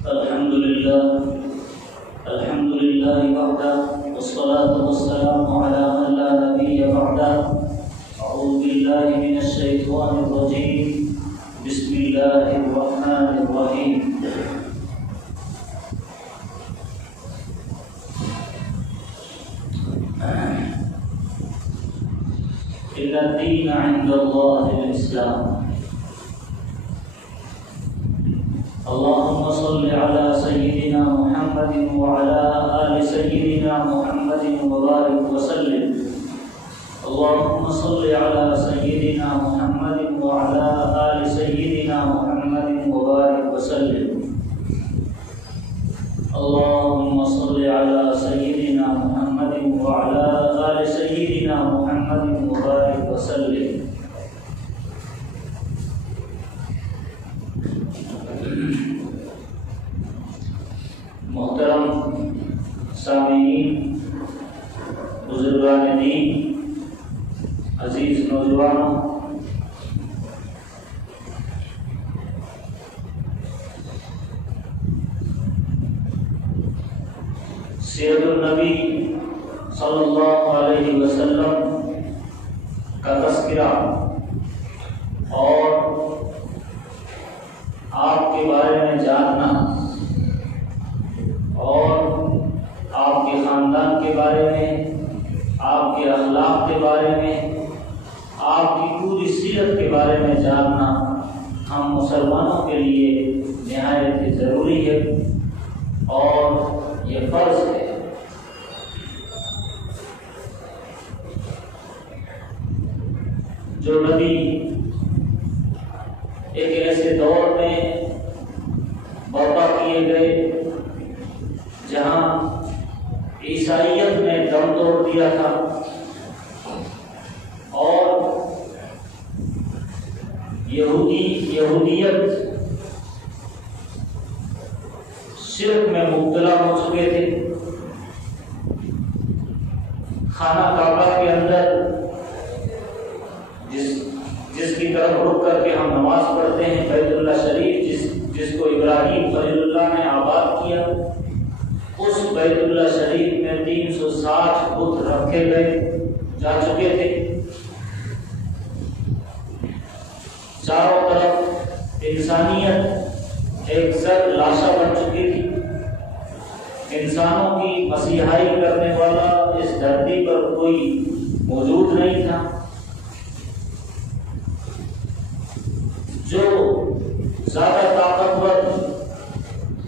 الحمد لله وحده والصلاة والسلام على من لا نبي بعده. أعوذ بالله من الشيطان الرجيم. بسم الله الرحمن الرحيم. إن الدين عند الله الإسلام. اللهم صل على سيدنا محمد وعلى آل سيدنا محمد وبارك وسلم. اللهم صل على سيدنا محمد وعلى آل سيدنا محمد وبارك وسلم. اللهم صل على سيدنا محمد وعلى آل سيدنا محمد وبارك وسلم. محترم سامعین، بزرگان دین، عزیز نوجوانوں، سید النبی صلی اللہ علیہ وسلم کا تذکرہ اور آپ کے بارے میں جاننا اور آپ کے خاندان کے بارے میں، آپ کے اخلاق کے بارے میں، آپ کی پوری سیرت کے بارے میں جاننا ہم مسلمانوں کے لیے نہایت ضروری ہے اور یہ فرض ہے۔ جو نبی ایک ایسے دور میں برپا کیے گئے جہاں عیسائیت نے دم توڑ دیا تھا اور یہودیت شرک میں مبتلا ہو چکے تھے، خانہ کعبہ کے اندر جس کی طرف رک کر کے ہم نماز پڑھتے ہیں، بیت اللہ شریف جس کو ابراہیم خلیل اللہ نے آباد کیا، اس بیت اللہ شریف میں 360 بت رکھے گئے جا چکے تھے۔ چاروں طرف انسانیت ایک سر لاشا بن چکی تھی۔ انسانوں کی مسیحائی کرنے والا اس دھرتی پر کوئی موجود نہیں تھا۔ جو زیادہ طاقتور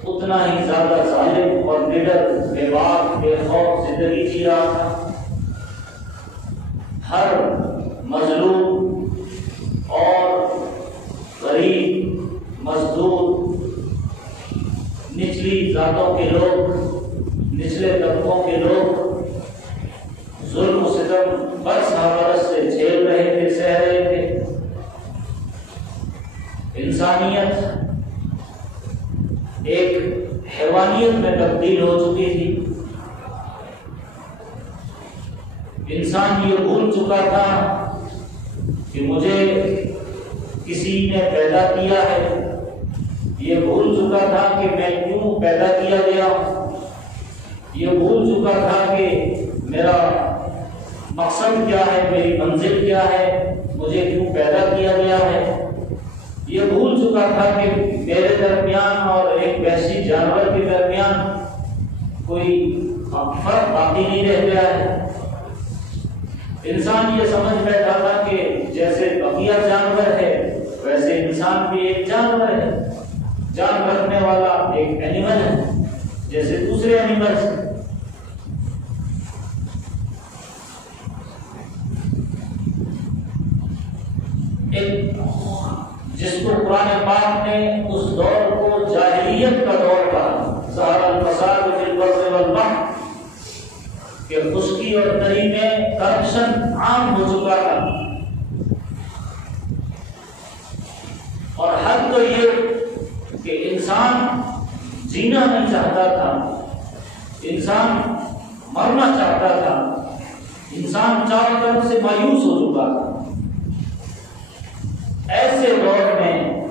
اتنا ہی زیادہ ظالم اور نڈر، بے باک، بے خوف زندگی جی رہا تھا۔ ہر مظلوم اور غریب، مزدور، نچلی ذاتوں کے لوگ، نچلے طبقوں کے لوگ ظلم و ستم برس ہر برس سے جھیل رہے تھے، سہ رہے تھے۔ انسانیت ایک حیوانیت میں تبدیل ہو چکی تھی۔ انسان یہ بھول چکا تھا کہ مجھے کسی نے پیدا کیا ہے، یہ بھول چکا تھا کہ میں کیوں پیدا کیا گیا ہوں، یہ بھول چکا تھا کہ میرا مقصد کیا ہے، میری منزل کیا ہے، مجھے کیوں پیدا کیا گیا ہے۔ یہ بھول چکا تھا کہ میرے درمیان اور ایک وحشی جانور کے درمیان کوئی فرق باقی نہیں رہ گیا ہے۔ انسان یہ سمجھ بیٹھا تھا کہ جیسے بقیہ جانور ہے ویسے انسان بھی ایک جانور ہے، جان رکھنے والا ایک اینیمل ہے جیسے دوسرے اینیملز۔ جس کو قرآن پاک نے اس دور کو جاہلیت کا دور کہا، ظہر الفساد فی البر والبحر، کہ خشکی اور تری میں کرپشن عام ہو چکا تھا۔ اور حد تو یہ کہ انسان جینا نہیں چاہتا تھا، انسان مرنا چاہتا تھا، انسان چاروں طرف سے مایوس ہو چکا تھا۔ ایسے دور میں،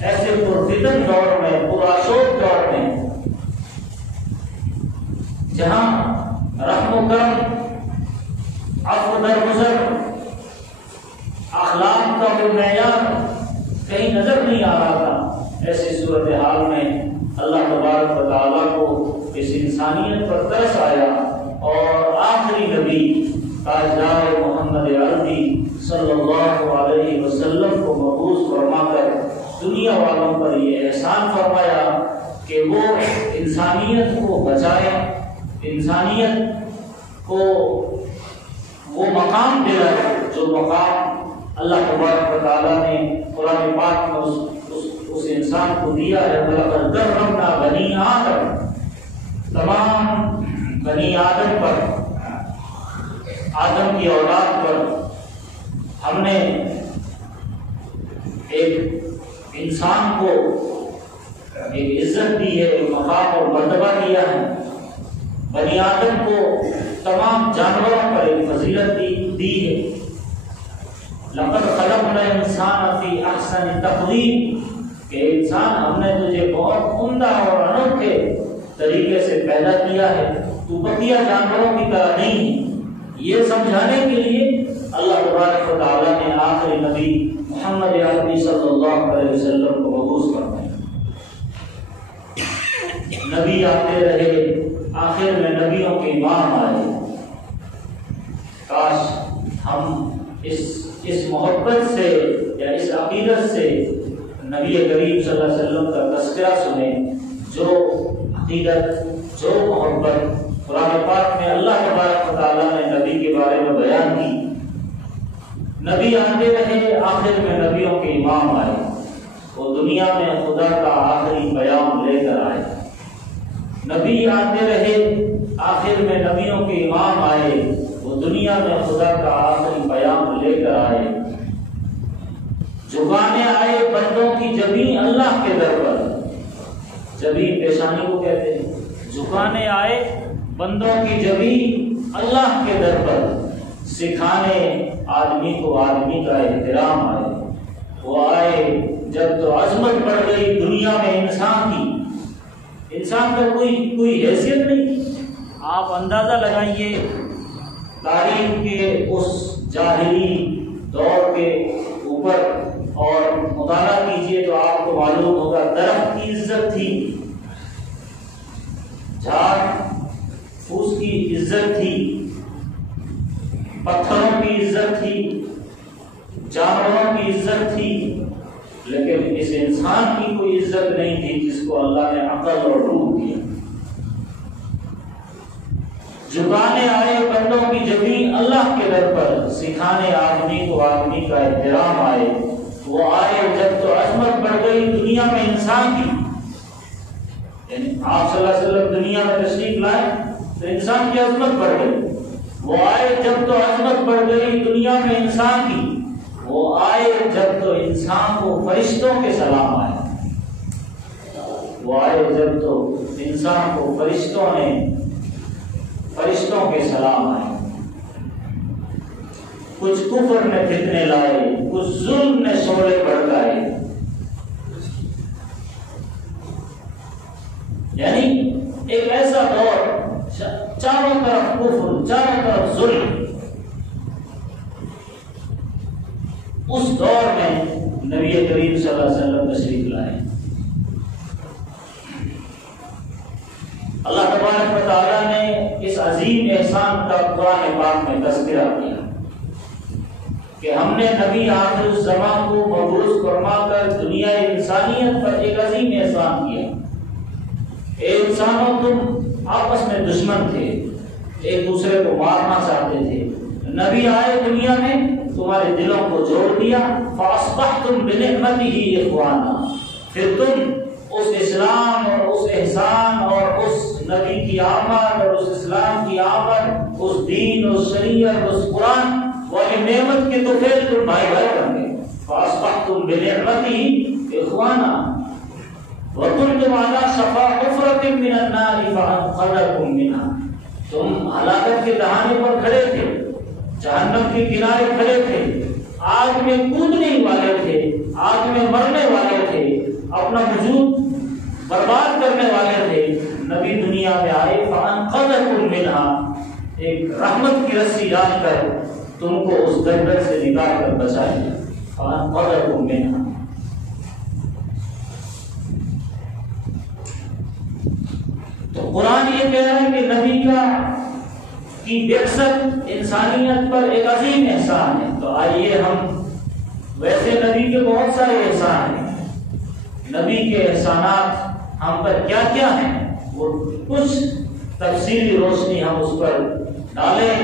ایسے پرفتن دور میں، پرآشوب دور جہاں رحم و کرم، عفو درگزر، اخلاق کا وہ معیار کہیں نظر نہیں آ رہا تھا، ایسی صورتحال میں اللہ تبارک و تعالیٰ کو اس انسانیت پر ترس آیا اور آخری نبی تاجدار محمد عربی صلی اللہ علیہ وسلم کو مبعوث فرما کر دنیا والوں پر یہ احسان فرمایا کہ وہ انسانیت کو بچائے، انسانیت کو وہ مقام دلائے جو مقام اللہ تبارک و تعالیٰ نے قرآن پاک میں اس انسان کو دیا ہے۔ وَلَقَدْ كَرَّمْنَا بَنِي آدَمَ، تمام بنی آدم پر، آدم کی اولاد پر ہم نے ایک انسان کو ایک عزت دی ہے، ایک مقام اور مرتبہ دیا ہے۔ بنی آدم کو تمام جانوروں پر ایک فضیلت دی ہے۔ لَقَدْ خَلَقْنَا الْإِنسَانَ فِي أَحْسَنِ تَقْوِيمٍ، کہ انسان ہم نے تجھے بہت عمدہ اور انوکھے طریقے سے پیدا کیا ہے، تو بقیہ جانوروں کی طرح نہیں۔ یہ سمجھانے کے لیے اللہ تبارک و تعالیٰ نے آخری نبی محمد عربی صلی اللہ علیہ وسلم کو مبعوث فرمایا۔ نبی آتے رہے، آخر میں نبیوں کے امام آئے۔ کاش ہم اس محبت سے یا اس عقیدت سے نبی کریم صلی اللہ علیہ وسلم کا تذکرہ سنیں، جو عقیدت، جو محبت قرآن پاک میں اللہ تبارک و تعالیٰ نے نبی کے بارے میں بیان کی۔ نبی آتے رہے، آخر میں نبیوں کے امام آئے، وہ دنیا میں خدا کا آخری پیام لے کر آئے۔ نبی آتے رہے، آخر میں نبیوں کے امام آئے، وہ دنیا میں خدا کا آخری پیام لے کر آئے۔ جھکانے آئے بندوں کی جبیں اللہ کے در پر، جبیں پیشانی کو کہتے ہیں، جھکانے آئے بندوں کی جبیں اللہ کے در پر، سکھانے آدمی کو آدمی کا احترام آئے۔ وہ آئے جب تو عظمت بڑھ گئی دنیا میں انسان کی، انسان کا کوئی حیثیت نہیں۔ آپ اندازہ لگائیے تاریخ کے اس جاہلی دور کے اوپر اور مطالعہ کیجئے تو آپ کو معلوم ہوگا درخت کی عزت تھی، جھاڑ پھوس کی عزت تھی، پتھروں کی عزت تھی، جانوروں کی عزت تھی، لیکن اس انسان کی کوئی عزت نہیں تھی جس کو اللہ نے عقل اور روح دیا۔ جھکانے آئے بندوں کی جبیں اللہ کے در پر، سکھانے آدمی کو آدمی کا احترام آئے۔ وہ آئے جب تو عظمت بڑھ گئی دنیا میں انسان کی، یعنی آپ صلی اللہ علیہ وسلم دنیا میں تشریف لائے تو انسان کی عظمت بڑھ گئی۔ وہ آئے جب تو عظمت بڑھ گئی دنیا میں انسان کی، وہ آئے جب تو انسان کو فرشتوں کے سلام آئے۔ وہ آئے جب تو انسان کو فرشتوں کے سلام آئے۔ کچھ کفر نے فتنے لائے، کچھ ظلم نے شعلے بھڑکائے، یعنی ایک ایسا دور، چاروں طرف کفر، چاروں طرف ظلم۔ اس دور میں نبی کریم صلی اللہ علیہ وسلم تشریف لائے۔ اللہ تبارک و تعالیٰ نے اس عظیم احسان کا قرآن پاک میں تذکرہ کیا کہ ہم نے نبی آخر الزمان کو مبعوث فرما کر دنیا انسانیت پر ایک عظیم احسان کیا۔ اے انسانوں، تم آپس میں دشمن تھے، ایک دوسرے کو مارنا چاہتے تھے، نبی آئے دنیا میں تمہارے دلوں کو جوڑ دیا، فَأَصْبَحْتُمْ بِنِعْمَتِهِ إِخْوَانًا، پھر تم اس اسلام اور اس احسان اور اس نبی کی آمد اور اس اسلام کی آمد، اس دین، اس شریعت، اس قرآن والی نعمت کے تو پھر تم بھائی بھائی بن گئے۔ فَأَصْبَحْتُمْ بِنِعْمَتِهِ إِخْوَانًا وَكُنْتُمْ عَلَى شَفَا حُفْرَةٍ مِّنَ النَّارِ فَأَنقَذَكُم مِّنْهَا، تم ہلاکت کے دہانے پر کھڑے تھے، جہنم کے کنارے کھڑے تھے، آگ میں کودنے والے تھے، آگ میں مرنے والے تھے، اپنا وجود برباد کرنے والے تھے، نبی دنیا میں آئے فَأَنْقَذَكُم مِّنْهَا، ایک رحمت کی رسی ڈال کر تم کو اس دلدل سے نکال کر بچائے، فَأَنْقَذَكُم مِّنْهَا۔ تو قرآن یہ کہہ رہا ہے کہ نبی کی بعثت انسانیت پر ایک عظیم احسان ہے۔ تو آئیے ہم، ویسے نبی کے بہت سارے احسان ہیں، نبی کے احسانات ہم پر کیا کیا ہیں وہ کچھ تفصیلی روشنی ہم اس پر ڈالیں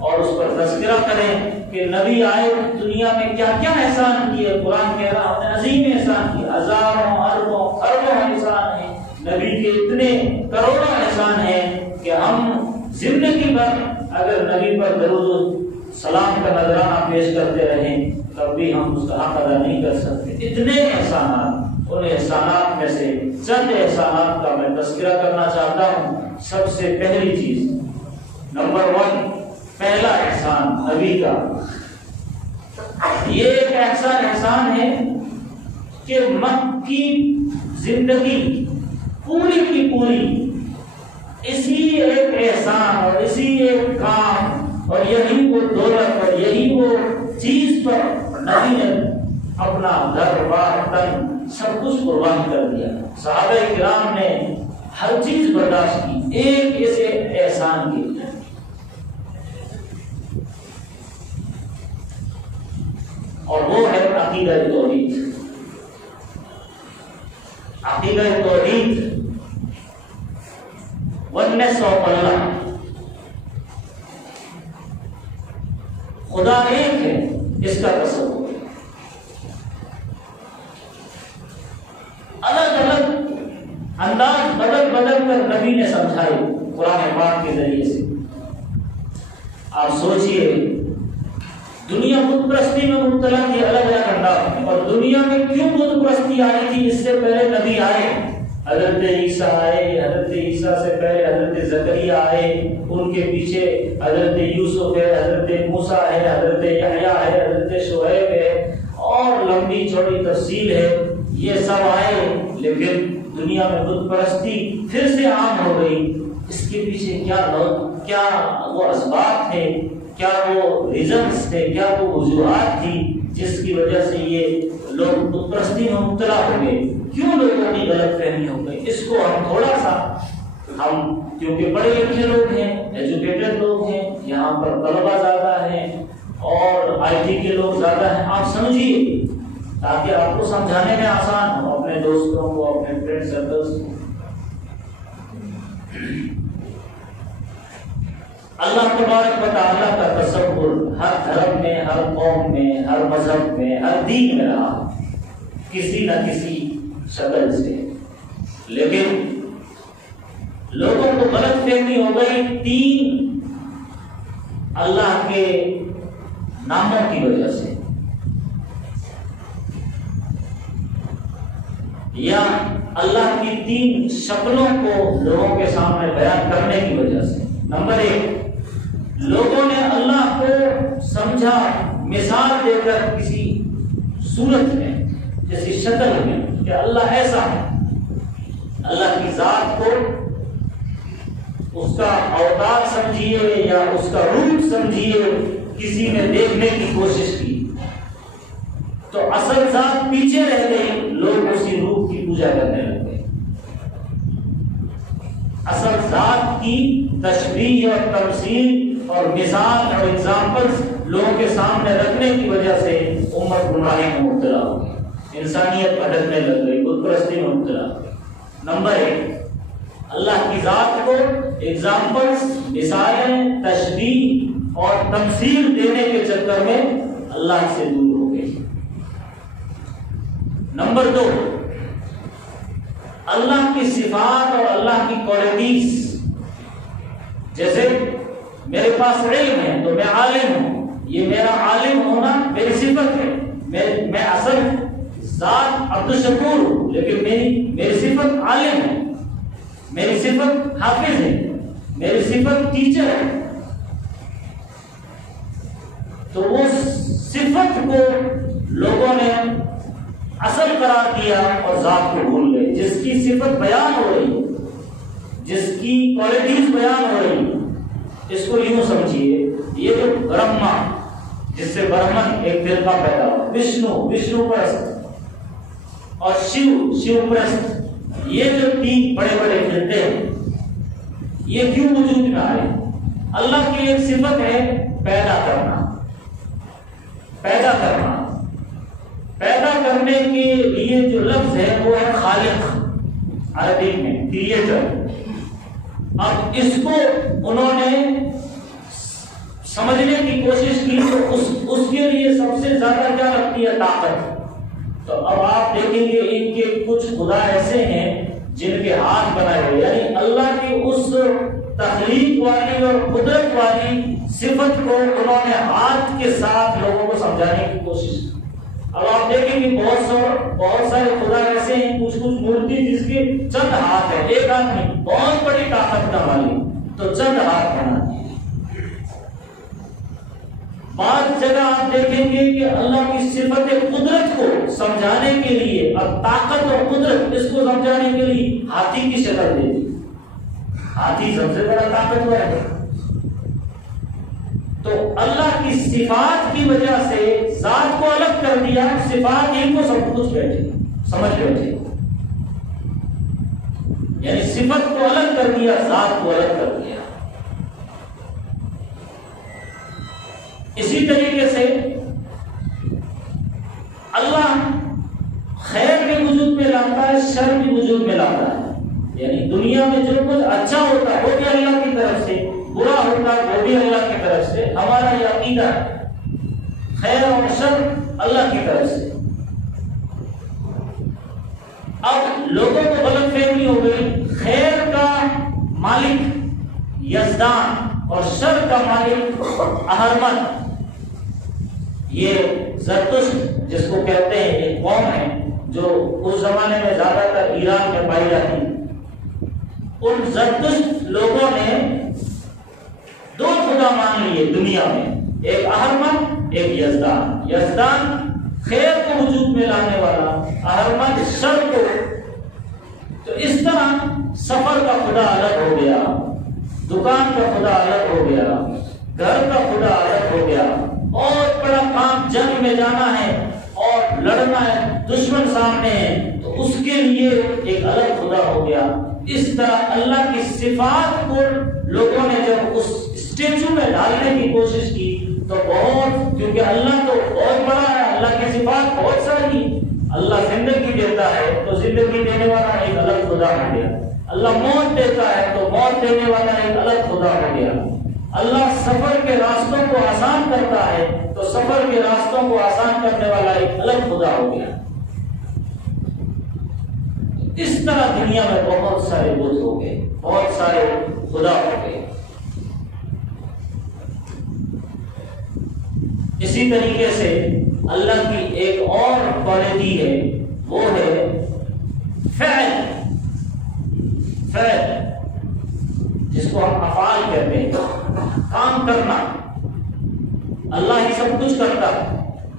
اور اس پر تذکرہ کریں کہ نبی آئے دنیا میں کیا کیا احسان کیے۔ قرآن کہہ رہا ہے عظیم احسان کیے، ہزاروں اربوں خربوں احسان ہیں نبی کے، اتنے کروڑوں احسان ہیں کہ ہم زندگی بھر اگر نبی پر درود و سلام کا نذرانہ پیش کرتے رہیں تب بھی ہم اس کا حق ادا نہیں کر سکتے۔ اتنے احسانات، ان احسانات میں سے چند احسانات کا میں تذکرہ کرنا چاہتا ہوں۔ سب سے پہلی چیز، نمبر 1، پہلا احسان نبی کا، یہ ایک ایسا احسان ہے کہ مکی زندگی پوری کی پوری اسی ایک احسان اور اسی ایک کام اور یہی وہ دولت اور یہی وہ چیز پر نبی نے اپنا گھر بار تن سب کچھ قربان کر دیا۔ صحابہ کرام نے ہر چیز برداشت کی ایک ایسے احسان کے لیے۔ اور وہ ہے عقیدہ توحید۔ عقیدہ توحید، ونس آف اللہ، خدا ایک ہے، اس کا تصور۔ الگ الگ انداز بدل بدل کر نبی نے سمجھائے قرآن پاک کے ذریعے سے۔ آپ سوچئے دنیا بت پرستی میں مبتلا تھی الگ الگ انداز میں، اور دنیا میں کیوں بت پرستی آئی تھی؟ اس سے پہلے نبی آئے، حضرت عیسیٰ آئے، حضرت عیسیٰ سے پہلے حضرت زکریا آئے، ان کے پیچھے حضرت یوسف ہے، حضرت موسیٰ ہے، حضرت یحییٰ ہے، حضرت شعیب ہے، اور لمبی چوڑی تفصیل ہے۔ یہ سب آئے، لیکن دنیا میں بت پرستی پھر سے عام ہو گئی۔ اس کے پیچھے کیا وہ اسباب تھے، کیا وہ ریزنز تھے، کیا وہ وجوہات تھی جس کی وجہ سے یہ لوگ بت پرستی میں مبتلا ہو گئے؟ کیوں لوگوں کی غلط فہمی ہو گئی؟ اس کو ہم تھوڑا سا، ہم کیونکہ پڑھے لکھے لوگ ہیں، ایجوکیٹڈ لوگ ہیں، یہاں پر طلبہ زیادہ ہیں اور آئی ٹی کے لوگ زیادہ ہیں، آپ سمجھیے تاکہ آپ کو سمجھانے میں آسان ہو، اپنے دوستوں کو، اپنے فرینڈ سرکلز کو۔ اللہ تبارک و تعالیٰ کا تصور ہر دھرم میں، ہر قوم میں، ہر مذہب میں، ہر دین میں رہا کسی نہ کسی شکل سے، لیکن لوگوں کو غلط فہمی ہو گئی 3 اللہ کے ناموں کی وجہ سے، یا اللہ کی 3 شکلوں کو لوگوں کے سامنے بیان کرنے کی وجہ سے۔ نمبر 1، لوگوں نے اللہ کو سمجھا مثال دے کر کسی صورت میں، کسی شکل میں کہ اللہ ایسا ہے۔ اللہ کی ذات کو اس کا اوتار سمجھیے یا اس کا روپ سمجھیے، کسی نے دیکھنے کی کوشش کی تو اصل ذات پیچھے رہ گئی، لوگ اسی روپ کی پوجا کرنے لگے۔ اصل ذات کی تشبیہ اور تمثیل اور مثال اور ایگزامپلز لوگوں کے سامنے رکھنے کی وجہ سے امت گمراہی میں مبتلا ہو گئی، انسانیت بھٹکنے لگ گئی، بت پرستی میں مبتلا ہو گئی۔ نمبر 1، اللہ کی ذات کو ایگزامپلز، مثالیں، تشبیہ اور تمثیل دینے کے چکر میں اللہ سے دور ہو گئی۔ نمبر 2، اللہ کی صفات اور اللہ کی کوالٹیز، جیسے میرے پاس علم ہے تو میں عالم ہوں، یہ میرا عالم ہونا میری صفت ہے، میں اصل ذات عبد الشکور ہوں، لیکن میری صفت عالم ہے، میری صفت حافظ ہے، میری صفت ٹیچر ہے۔ تو وہ صفت کو لوگوں نے اصل قرار دیا اور ذات کو بھول گئے۔ جس کی صفت بیان ہو رہی جس کی کوالٹیز بیان ہو رہی، اس کو یوں سمجھیے، یہ جو برہما جس سے برہمن ایک فرقہ پیدا ہوا، وشنو پرست اور شیو پرست، یہ جو تین بڑے بڑے فرقے ہیں یہ کیوں وجود میں آئے؟ اللہ کی ایک صفت ہے پیدا کرنا۔ پیدا کرنے کے لیے جو لفظ ہے وہ ہے خالق، عربی میں کریٹر۔ اب اس کو انہوں نے سمجھنے کی کوشش کی تو اس کے لیے سب سے زیادہ کیا لگتی ہے؟ طاقت۔ تو اب آپ دیکھیں گے ان کے کچھ خدا ایسے ہیں جن کے ہاتھ بنائے ہوئے، یعنی اللہ کی اس تخلیق والی اور قدرت والی صفت کو انہوں نے ہاتھ کے ساتھ لوگوں کو سمجھانے کی کوشش کی۔ اب آپ دیکھیں کہ بہت سارے خدا ایسے ہیں، کچھ مورتی جس کے چند ہاتھ ہیں، ایک ہاتھ نہیں، بہت بڑی طاقت کا والی تو چند ہاتھ بنا دیے۔ بعض جگہ آپ دیکھیں گے کہ اللہ کی صفت قدرت کو سمجھانے کے لیے، اب طاقت اور قدرت اس کو سمجھانے کے لیے ہاتھی کی شکل دے دی۔ ہاتھی سب سے بڑا طاقتور ہے۔ تو اللہ کی صفات کی وجہ سے ذات کو الگ کر دیا، صفات ہی کو سب کچھ بیٹھے سمجھ بیٹھے، یعنی صفت کو الگ کر دیا، ذات کو الگ کر دیا۔ اسی طریقے سے اللہ خیر بھی وجود میں لاتا ہے، شر بھی وجود میں لاتا ہے، یعنی دنیا میں جو کچھ اچھا ہوتا ہے وہ بھی اللہ کی طرف سے، برا ہوتا ہے وہ بھی اللہ کی طرف سے۔ ہمارا یہ عقیدہ ہے، خیر اور شر اللہ کی طرف سے۔ اب لوگوں کو غلط فہمی ہو گئی، خیر کا مالک یزدان اور شر کا مالک اہرمن۔ یہ زرتشت جس کو کہتے ہیں ایک قوم ہے جو اس زمانے میں زیادہ تر ایران میں پائی جاتی، ان زرتشت لوگوں نے دو خدا مان لیے دنیا میں، ایک اہرمن ایک یزدان۔ یزدان خیر کو وجود میں لانے والا، اہرمن شر کو۔ تو اس طرح سفر کا خدا الگ ہو گیا، دکان کا خدا الگ ہو گیا، گھر کا خدا الگ ہو گیا، اور بڑا کام جنگ میں جانا ہے اور لڑنا ہے، دشمن سامنے ہے تو اس کے لیے ایک الگ خدا ہو گیا۔ اس طرح اللہ کی صفات کو لوگوں نے جب اس اسٹیچو میں ڈالنے کی کوشش کی تو بہت، کیونکہ اللہ تو بہت بڑا ہے، اللہ کی صفات بہت ساری، اللہ زندگی دیتا ہے تو زندگی دینے والا ایک الگ خدا ہو گیا، اللہ موت دیتا ہے تو موت دینے والا ایک الگ خدا ہو گیا، اللہ سفر کے راستوں کو آسان کرتا ہے تو سفر کے راستوں کو آسان کرنے والا ایک الگ خدا ہو گیا۔ اس طرح دنیا میں بہت سارے بت ہو گئے، بہت سارے خدا ہو گئے۔ اسی طریقے سے اللہ کی ایک اور کوالٹی ہے، وہ ہے فعل، جس کو ہم افعال کہتے ہیں، کام کرنا۔ اللہ ہی سب کچھ کرتا ہے،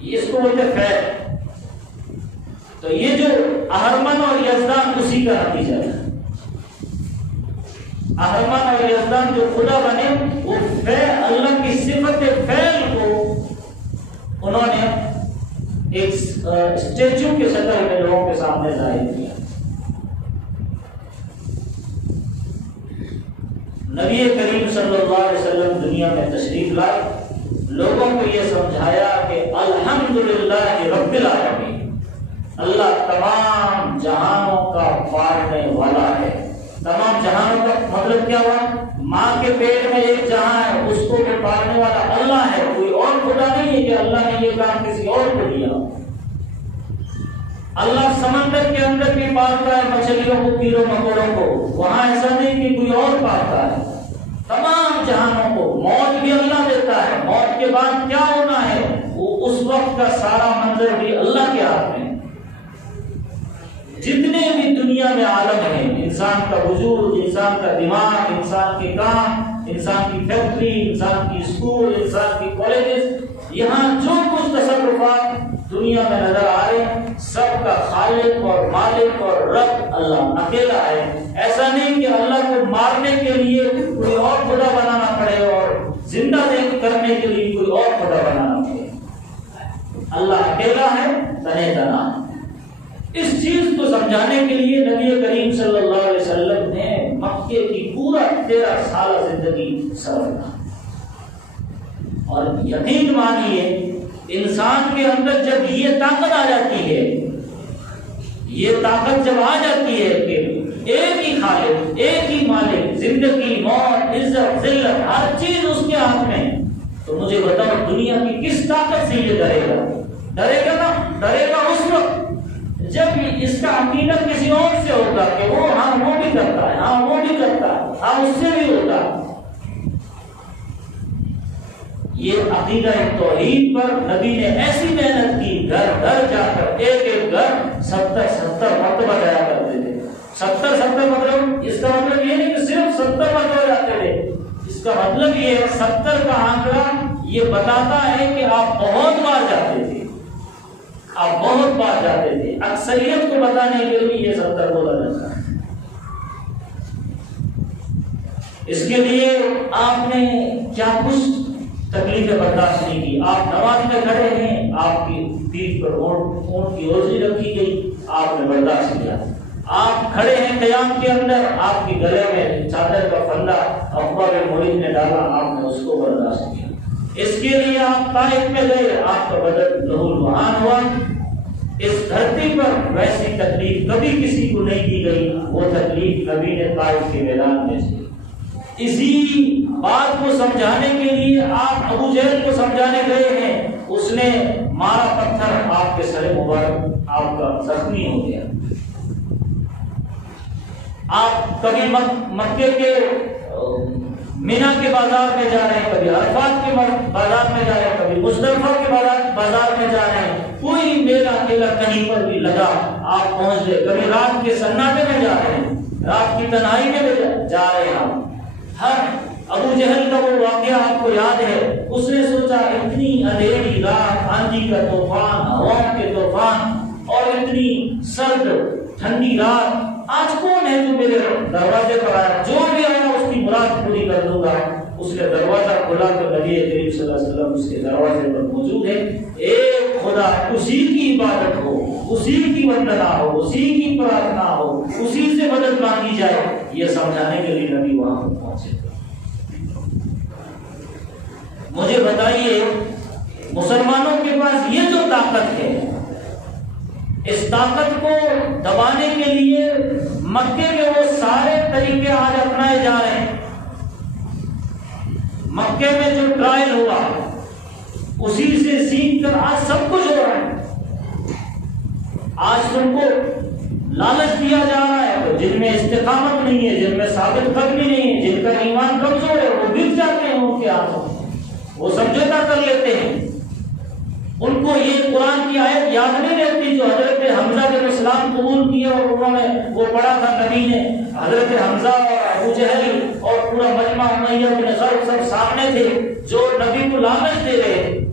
اس کو بولتے ہیں فعل۔ تو یہ جو اہرمن اور یزدان اسی کا نتیجہ ہے۔ اہرمن اور یزدان جو خدا بنے وہ فعل، اللہ کی صفت فعل کو انہوں نے ایک اسٹیچو کے شکل میں لوگوں کے سامنے ظاہر کیا۔ نبی کریم صلی اللہ علیہ وسلم دنیا میں تشریف لائے، لوگوں کو یہ سمجھایا کہ الحمدللہ رب العالمین، اللہ تمام جہانوں کا پالنے والا ہے۔ تمام جہانوں کا مطلب کیا ہوا؟ ماں کے پیٹ میں ایک جہاں ہے، اس کو بھی پالنے والا اللہ ہے، کوئی اور خدا نہیں ہے کہ اللہ نے یہ کام کسی اور کو دیا۔ اللہ سمندر کے اندر بھی پالتا ہے مچھلیوں کو، کیڑوں مکوڑوں کو، وہاں ایسا نہیں کہ کوئی اور پالتا ہے۔ تمام جہانوں کو موت بھی اللہ دیتا ہے، موت کے بعد کیا ہونا ہے وہ اس وقت کا سارا منظر بھی اللہ کے ہاتھ میں۔ جتنے بھی دنیا میں عالم ہیں، انسان کا وجود، انسان کا دماغ، انسان کے کام، انسان کی فیکٹری، انسان کی اسکول، انسان کی کالجز، یہاں جو کچھ تصرفات دنیا میں نظر آ رہے ہیں سب کا خالق اور مالک اور رب اللہ اکیلا ہے۔ ایسا نہیں کہ اللہ کو اللہ اکیلا ہے، تنے تنا ہے۔ اس چیز کو سمجھانے کے لیے نبی کریم صلی اللہ علیہ وسلم نے مکے کی پورا 13 سالہ زندگی سفر کی۔ اور یقین مانیے انسان کے اندر جب یہ طاقت آ جاتی ہے، یہ طاقت جب آ جاتی ہے کہ ایک ہی خالق، ایک ہی مالک، زندگی، موت، عزت، ذلت، ہر چیز اس کے ہاتھ میں، تو مجھے بتاؤ دنیا کی کس طاقت سے یہ ڈرے گا؟ ڈرے گا نا، ڈرے گا اس وقت جب اس کا عقیدہ کسی اور سے ہوگا کہ وہ ہاں وہ بھی کرتا ہے، ہاں وہ بھی کرتا ہے، ہاں اس سے بھی ہوتا ہے۔ یہ عقیدہ توحید پر نبی نے ایسی محنت کی، گھر گھر جا کر ایک ایک گھر 70 مرتبہ جایا کرتے تھے۔ 70 مطلب اس کا مطلب یہ نہیں کہ صرف 70 مرتبہ جاتے تھے، اس کا مطلب یہ ہے 70 کا آنکڑا یہ بتاتا ہے کہ آپ بہت بار جاتے تھے، آپ بہت بار جاتے تھے۔ اکثریت کو بتانے کے لیے یہ 70 بولا جاتا ہے۔ اس کے لیے آپ نے کیا کچھ تکلیفیں برداشت نہیں کی۔ آپ نماز میں کھڑے ہیں، آپ کی پیٹھ پر اونٹ کی اوزری رکھی گئی، آپ نے برداشت کیا۔ آپ کھڑے ہیں قیام کے اندر، آپ کے گلے میں چادر کا پھندا عقبہ بن معیط نے ڈالا، آپ نے اس کو برداشت کیا۔ اس کے لیے آپ طائف میں گئے، آپ کا بدن لہو لہان ہوا۔ اس دھرتی پر ویسی تکلیف کبھی کسی کو نہیں دی گئی، وہ تکلیف نبی نے طائف کے میدان میں سے۔ اسی بات کو سمجھانے کے لیے آپ ابو جہل کو سمجھانے گئے ہیں، اس نے مارا پتھر، آپ کے سر مبارک آپ کا زخمی ہو گیا۔ آپ کبھی مکے کے مینا کے بازار میں جا رہے ہیں، کبھی عرفات کے بازار میں جا رہے ہیں، کبھی مزدلفہ کے بازار میں جا رہے ہیں، کوئی میلہ کھیلا کہیں پر بھی لگا آپ پہنچ گئے۔ کبھی رات کے سناٹے میں جا رہے ہیں، رات کی تنہائی میں جا رہے ہیں آپ۔ ہر ابو جہل کا وہ واقعہ آپ کو یاد ہے، اس نے سوچا اتنی اندھیری رات، آندھی کا طوفان، ہواؤں کے طوفان اور اتنی سرد ٹھنڈی رات، آج کون ہے جو میرے دروازے پر آیا؟ جو بھی آیا اس کی مراد پوری کر دوں گا۔ اس نے دروازہ کھولا تو نبی کریم صلی اللہ علیہ وسلم اس کے دروازے پر موجود ہے۔ ایک خدا، اسی کی عبادت ہو، اسی کی وندنا ہو، اسی کی پرارتھنا ہو، اسی سے مدد مانگی جائے، یہ سمجھانے کے لیے نبی وہاں پر پہنچے۔ مجھے بتائیے مسلمانوں کے پاس یہ جو طاقت ہے، اس طاقت کو دبانے کے لیے مکے کے وہ سارے طریقے آج اپنائے جا رہے ہیں۔ مکے میں جو ٹرائل ہوا اسی سے سیکھ کر آج سب کچھ ہو رہا ہے۔ آج تم کو لالچ دیا جا رہا ہے، تو جن میں استقامت نہیں ہے، جن میں ثابت قدمی نہیں ہے، جن کا ایمان کمزور ہے، وہ گر جاتے ہیں ان کے ہاتھوں، وہ سمجھوتا کر لیتے ہیں۔ ان کو یہ قرآن کی آیت یاد نہیں رہتی جو حضرت حمزہ جب اسلام قبول کیا اور انہوں نے وہ پڑھا تھا، نبی نے حضرت حمزہ اور ابو جہل اور پورا مجمع امیہ بن خلف سب سامنے تھے جو نبی کو لعنت دے رہے تھے۔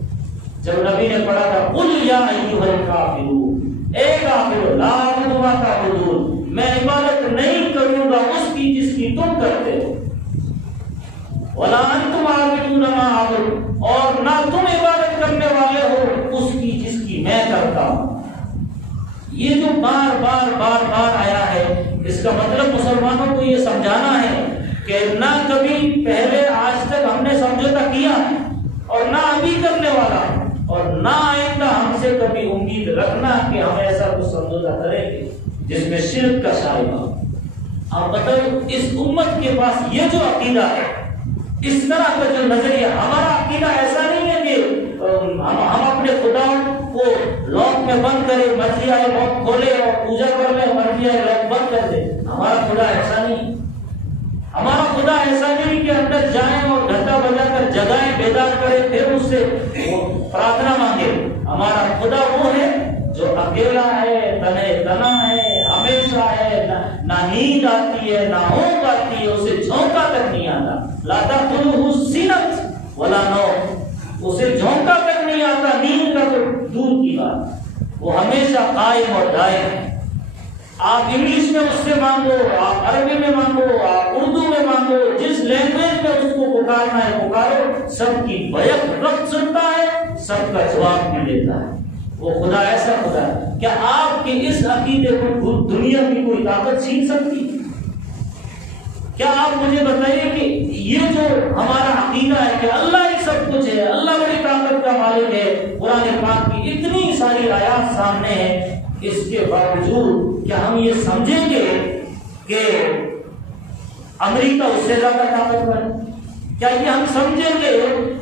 جب نبی نے پڑھا تھا قل یا ایھا الکافرون، اے کافرو لا اعبد ما تعبدون، میں عبادت نہیں کروں گا اس کی جس کی تم کرتے ہو، ولا انتم عابدون ما اعبد، اور نہ تم عبادت کرنے والے ہو اس کی جس کی میں کرتا ہوں۔ یہ جو بار بار آیا ہے، اس کا مطلب مسلمانوں کو یہ سمجھانا ہے کہ نہ کبھی پہلے آج تک ہم نے سمجھوتا کیا اور نہ ابھی کرنے والا، اور نہ آئندہ ہم سے کبھی امید رکھنا کہ ہم ایسا کچھ سمجھوتا کریں گے جس میں شرک کا شائبہ ہو۔ آپ بتائیں اس امت کے پاس یہ جو عقیدہ ہے، اس طرح کا جو نظریہ، ہمارا عقیدہ ایسا نہیں ہے کہ ہم اپنے خدا کو لاک میں بند کرے، مرضی آئے لاک کھولے اور پوجا کر لیں، مرضی آئے لاک بند کر دے۔ ہمارا خدا ایسا نہیں، ہمارا خدا ایسا نہیں کہ اندر جائیں اور گھنٹا بجا کر جگائیں، بیدار کرے، پھر اس سے پرارتھنا مانگے۔ ہمارا خدا وہ ہے جو اکیلا ہے، تنے تنا ہے، ہمیشہ ہے، نہ نیند آتی ہے، نہ اونگ آتی ہے، اسے جھونکا تک نہیں آتا، لا تأخذہ سنۃ ولا نوم، اسے جھونکا تک نہیں آتا، نیند کا تو دور کی بات، وہ ہمیشہ قائم اور دائم ہے۔ آپ انگلش میں اس سے مانگو، آپ عربی میں مانگو، آپ اردو میں مانگو، جس لینگویج میں اس کو پکارنا ہے پکارو، سب کی بیک وقت سنتا ہے، سب کا جواب بھی دیتا ہے۔ وہ خدا ایسا خدا ہے. کیا آپ کے اس عقیدے کو دنیا کی کوئی طاقت چھین سکتی؟ کیا آپ مجھے بتائیے کہ یہ جو ہمارا عقیدہ ہے کہ اللہ ہی سب کچھ ہے، اللہ بڑی طاقت کا مالک ہے، قرآن پاک کی اتنی ساری آیات سامنے ہیں، اس کے باوجود کیا ہم یہ سمجھیں گے کہ امریکہ اس سے زیادہ طاقتور ہے؟ کیا یہ ہم سمجھیں گے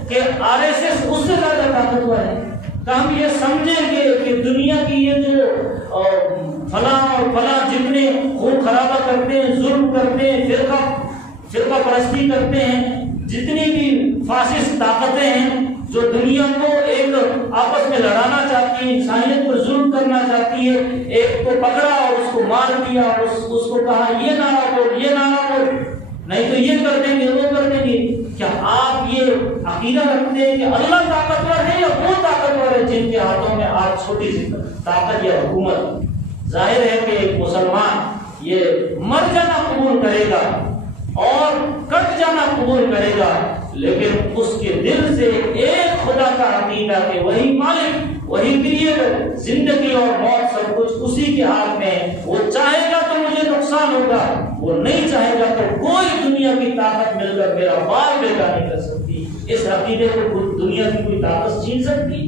کہ RSS اس سے زیادہ طاقتور ہے؟ کیا ہم یہ سمجھیں گے کہ دنیا کی یہ جو فلاں اور فلاں جتنے خون خرابہ کرتے ہیں، ظلم کرتے ہیں، فرقہ پرستی کرتے ہیں، جتنی بھی فاسسٹ طاقتیں ہیں جو دنیا کو ایک آپس میں لڑانا چاہتی ہے، انسانیت پر ظلم کرنا چاہتی ہے، ایک کو پکڑا اور اس کو مار دیا اور اس کو کہا یہ نعرہ بول، یہ نعرہ بول، نہیں تو یہ کر دیں گے، وہ کر دیں گے. کیا آپ یہ عقیدہ رکھتے ہیں کہ اللہ طاقتور ہے یا وہ طاقتور ہے جن کے ہاتھوں میں آج چھوٹی سی طاقت یا حکومت؟ ظاہر ہے کہ ایک مسلمان یہ مر جانا قبول کرے گا اور کٹ جانا قبول کرے گا، لیکن اس کے دل سے ایک خدا کا عقیدہ کہ وہی مالک، وہی کریٹر، زندگی اور موت سب کچھ اسی کے ہاتھ میں، وہ چاہے گا تو مجھے نقصان ہوگا، وہ نہیں چاہے گا تو کوئی دنیا کی طاقت مل کر میرا بال بیٹا نہیں کر سکتی. اس عقیدے کو دنیا کی کوئی طاقت چھین سکتی؟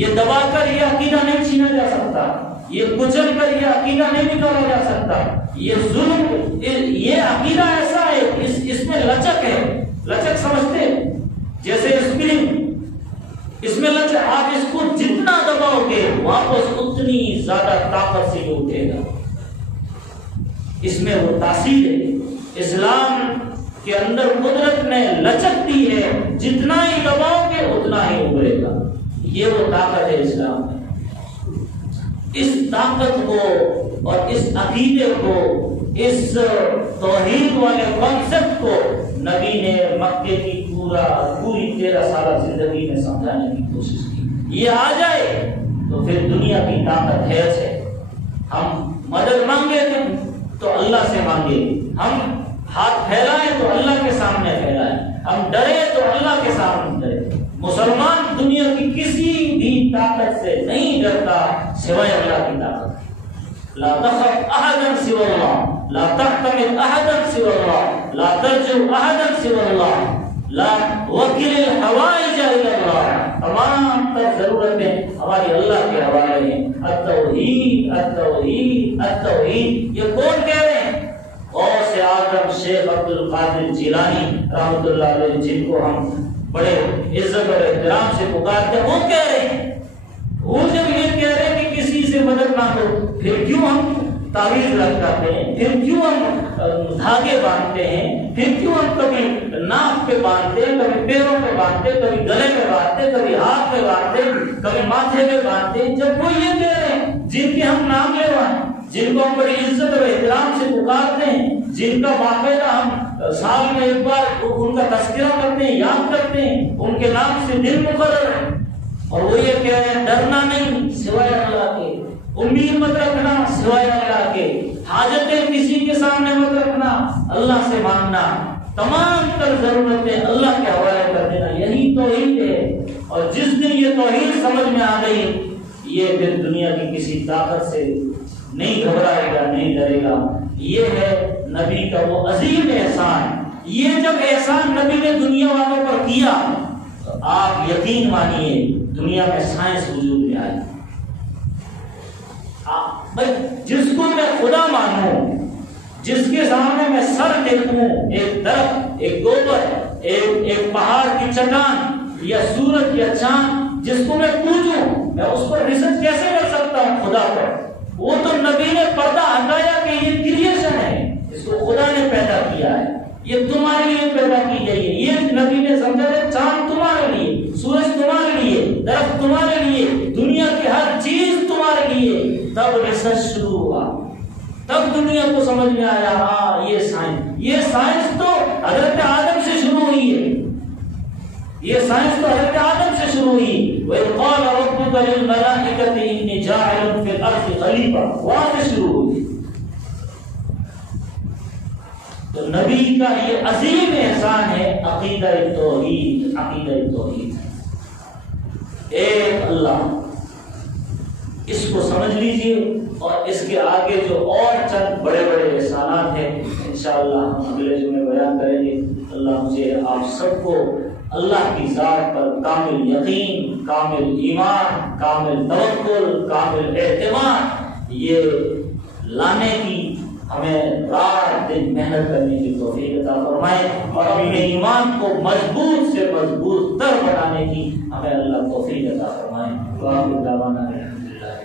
یہ دبا کر یہ عقیدہ نہیں چھینا جا سکتا، یہ کچل کر یہ عقیدہ نہیں نکالا جا سکتا. یہ ظلم، یہ عقیدہ ایسا ہے، اس میں لچک ہے. لچک سمجھتے ہیں؟ جیسے اسپرنگ، اس میں لچک، آپ اس کو جتنا دباؤ گے واپس اتنی زیادہ طاقت سے یہ اٹھے گا. اس میں وہ تاثیر ہے. اسلام کے اندر قدرت نے لچک دی ہے، جتنا ہی دباؤ گے اتنا ہی ابھرے گا. یہ وہ طاقت ہے اسلام میں. اس طاقت کو اور اس عقیدے کو، اس توحید والے کانسیپٹ کو نبی نے مکے کی پوری 13 سالہ زندگی میں سمجھانے کی کوشش کی. یہ آ جائے تو پھر دنیا کی طاقت ہے. ہم مدد مانگے تو اللہ سے مانگے، ہم ہاتھ پھیلائیں تو اللہ کے سامنے پھیلائیں، ہم ڈرے تو اللہ کے سامنے ڈرے. مسلمان دنیا کی کسی بھی طاقت سے نہیں ڈرتا سوائے اللہ کی طاقت. لا تخف احدا سوى الله، لا تحتمل احدا سوى الله، لا ترجو احدا سوى الله، لا وکل الحوائج الى الله. تمام تر ضرورتیں ہماری اللہ کے حوالے ہیں. التوحید التوحید التوحید. یہ کون کہہ رہے ہیں؟ غوث اعظم شیخ عبد القادر جیلانی رحمۃ اللہ علیہ، جن کو ہم بڑے عزت اور احترام سے پکارتے ہیں، وہ کہہ رہے ہیں. وہ جب یہ کہہ رہے ہیں کہ کسی سے مدد مانگو، پھر کیوں ہم تعویذ لٹکاتے ہیں، پھر کیوں ہم دھاگے باندھتے ہیں، پھر کیوں ہم کبھی ناک پہ باندھتے ہیں، کبھی پیروں پہ باندھتے ہیں، کبھی گلے میں باندھتے ہیں، کبھی ہاتھ پہ باندھتے ہیں، کبھی ماتھے پہ باندھتے ہیں، جب وہ یہ کہہ رہے ہیں جن کے ہم نام لیوائیں، جن کو ہم بڑی عزت اور احترام سے پکارتے ہیں، جن کا باقاعدہ ہم سال میں ایک بار ان کا تذکرہ کرتے ہیں، یاد کرتے ہیں، ان کے نام سے دل مقرر ہے، اور وہ یہ کہہ رہے ہیں ڈرنا نہیں سوائے اللہ کے، امید مت رکھنا سوائے اللہ کے، حاجتیں کسی کے سامنے مت رکھنا، اللہ سے مانگنا، تمام تر ضرورتیں اللہ کے حوالے کر دینا. یہی توحید ہے. اور جس دن یہ توحید سمجھ میں آ گئی، یہ پھر دنیا کی کسی طاقت سے نہیں گھبرائے گا، نہیں ڈرے گا. یہ ہے نبی کا وہ عظیم احسان. یہ جب احسان نبی نے دنیا والوں پر کیا تو آپ یقین مانیے دنیا میں سائنس وجود میں آئی. جس کو میں خدا مانوں، جس کے سامنے میں سر ٹیکوں، ایک درخت، ایک گوبر، ایک پہاڑ کی چٹان یا سورج یا چاند، جس کو میں پوجوں، میں اس پر ریسرچ کیسے کر سکتا ہوں خدا پر؟ وہ تو نبی نے پردہ ہٹایا کہ یہ کریشن ہے، اس کو خدا نے پیدا کیا ہے، یہ تمہارے لیے پیدا کی گئی ہے. یہ نبی نے سمجھا ہے چاند تمہارے لیے، سورج تمہارے لیے، درخت تمہارے لیے، دنیا کی ہر چیز تمہارے لیے. تب ریسرچ شروع ہوا، تب دنیا کو سمجھ میں آیا ہاں یہ سائنس تو حضرت آدم سے شروع ہوئی ہے، یہ سائنس تو حضرت آدم سے شروع ہوئی. وَإِذْ قَالَ رَبُّكَ لِلْمَلَائِكَةِ إِنِّي جَاعِلٌ فِي الْأَرْضِ خَلِيفَةً، وہاں سے شروع ہوئی. تو نبی کا یہ عظیم احسان ہے عقیدہ توحید. عقیدہ توحید ایک اللہ، اس کو سمجھ لیجئے، اور اس کے آگے جو اور چند بڑے بڑے احسانات ہیں انشاءاللہ ہم اگلے جمعے بیان کریں گے۔ اللہ مجھے آپ سب کو اللہ کی ذات پر کامل یقین، کامل ایمان، کامل توکل، کامل اعتماد یہ لانے کی ہمیں رات دن محنت کرنے کی توفیق عطا فرمائے، اور اپنے ایمان کو مضبوط سے مضبوط تر بنانے کی ہمیں اللہ توفیق عطا فرمائے۔ وآخر دعوانا الحمدللہ۔